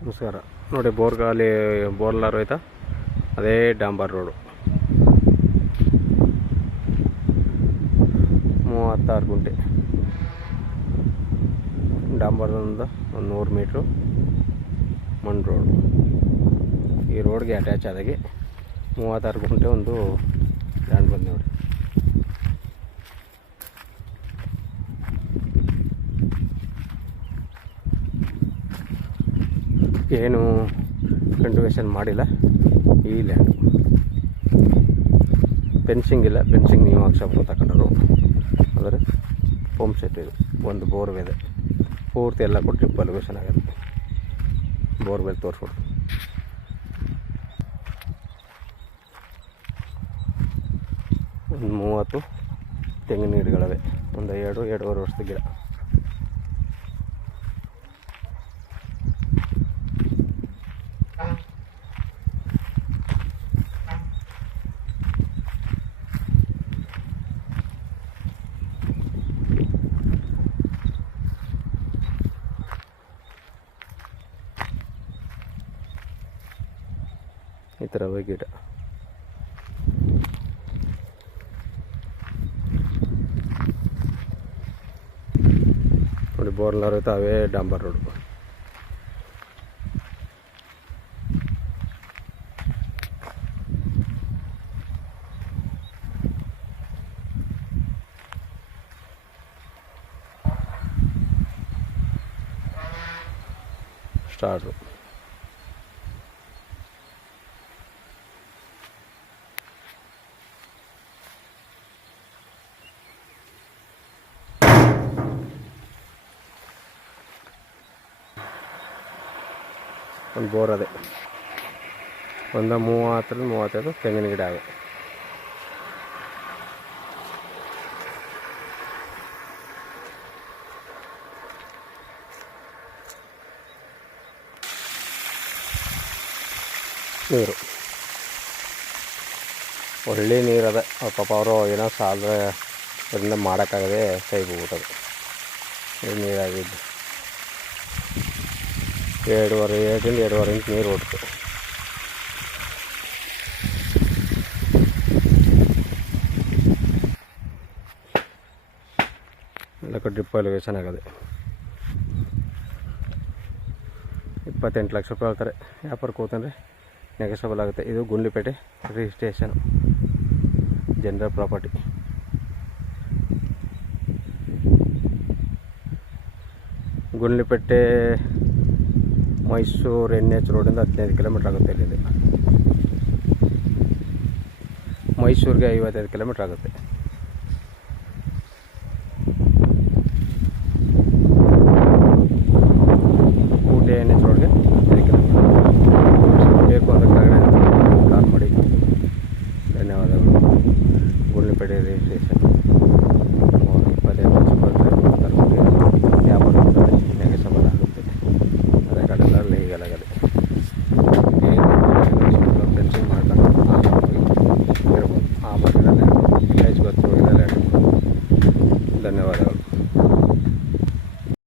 ನಮಸ್ಕಾರ ನೋಡಿ, ಬೋರ್ಗಾಲಿ ಬೋರ್ಲಾರು ಆಯ್ತಾ, ಅದೇ ಡಾಂಬರ್ ರೋಡು 36 ಗುಂಟೆ ಡಾಂಬರ್ದಿಂದ ಒಂದು 100 ಮೀಟ್ರು ಮಣ್ಣು ರೋಡು. ಈ ರೋಡ್ಗೆ ಅಟ್ಯಾಚ್ ಆದಾಗೆ 36 ಗುಂಟೆ ಒಂದು ಲ್ಯಾಂಡ್ ಬಂದು ನೋಡಿ. ಏನು ಕಂಟಿವೇಷನ್ ಮಾಡಿಲ್ಲ ಈ ಲ್ಯಾಂಡು. ಫೆನ್ಸಿಂಗ್ ಇಲ್ಲ, ಫೆನ್ಸಿಂಗ್ ನೀವು ಹಾಕ್ಸಬೇಕು ತಗೊಂಡರು. ಆದರೆ ಪಂಪ್ ಸೆಟ್ ಇದು, ಒಂದು ಬೋರ್ವೆಲ್ ಪೂರ್ತಿ ಎಲ್ಲ ಕೊಟ್ಟು ಡ್ರಿಪ್ ಅಲಿಗೇಷನ್ ಆಗುತ್ತೆ. ಬೋರ್ವೆಲ್ ತೋರಿಸ್ಬಿಟ್ಟು ಒಂದು 30 ತೆಂಗಿನ ಗಿಡಗಳವೆ, ಒಂದು 2-2.5 ವರ್ಷದ ಗಿಡ. ಈ ಥರವೇ ಗಿಡ. ನೋಡಿ, ಬೋರ್ಲಾರು ಅವೇ ಡಾಂಬರ್ ರೋಡು. ಸ್ಟಾರ್ಟು ಒಂದು ಬೋರ್ ಅದೇ, ಒಂದು 30-35 ತೆಂಗಿನ ಗಿಡ ಆವೆ. ನೀರು ಒಳ್ಳೆ ನೀರದ, ಪಾಪ ಅವರು ಏನೋ ಸಾಲದ ಅದರಿಂದ ಮಾಡೋಕ್ಕಾಗದೆ ಕೈ ಹೋಗ್ಬಿಟ್ಟದು. ನೀರಾಗಿದ್ದು 2.5 ಇಂಚ್ ನೀರು ಹೊಡ್ತು. ಎಲ್ಲ ಡ್ರಿಪ್ ಅಲಿಗೇಷನ್ ಆಗದೆ. 28 ಲಕ್ಷ ರೂಪಾಯಿ ಹೇಳ್ತಾರೆ. ವ್ಯಾಪಾರಕ್ಕೆ ಹೋಗ್ತಂದ್ರೆ ನೆಗೆಸಬಲ್ ಆಗುತ್ತೆ. ಇದು Gundlupet registration, general property. Gundlupet Mysuru NH ರೋಡಿಂದ 15 ಕಿಲೋಮೀಟ್ರ್ ಆಗುತ್ತೆ. ಇಲ್ಲಿಂದ ಮೈಸೂರಿಗೆ 55 ಕಿಲೋಮೀಟ್ರ್ ಆಗುತ್ತೆ. ಊಟಿ NH ರೋಡ್ಗೆ 5 ಕಿಲೋಮೀಟ್ರ್. ಬೇಕು ಅಂದ್ರೆ ಕಾಲ್ ಮಾಡಿ. ಧನ್ಯವಾದಗಳು. ಗುಂಡ್ಲುಪೇಟೆ ರಿಜಿಸ್ಟ್ರೇಷನ್.